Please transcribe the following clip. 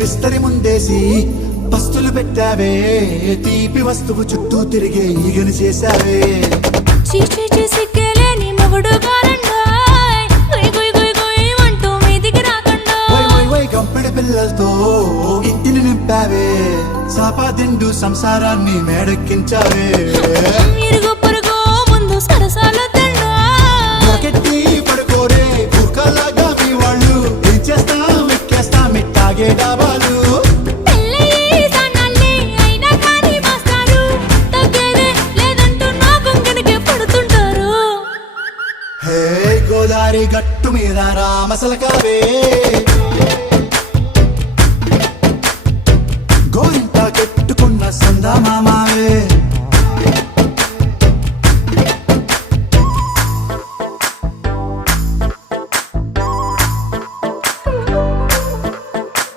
విస్తరి ముందేసి పస్తులు పెట్టావే, తీపి వస్తువు చుట్టూ తిరిగే ఈగను చేశావే. చీచీ సిగ్గలేని మొగుడు గారండాయ్, గుయ్ గుయ్ గుయ్ గుయ్ అంటూ మీదికి రాకుండా గంపెడి పిల్లలతో ఇంటిని నింపావే, సాపాదిండు సంసారాన్ని మేడెక్కించావే. ఇరుగు పొరుగు ముందు సరసాల కెట్టి పడుకోరే కుక్కలాగా మీ వాళ్ళు, ఏం చేస్తాం ఎక్కేస్తాం ఇట్టాగే డాబాలు. గోదారి గట్టు మీద రామసలకావే.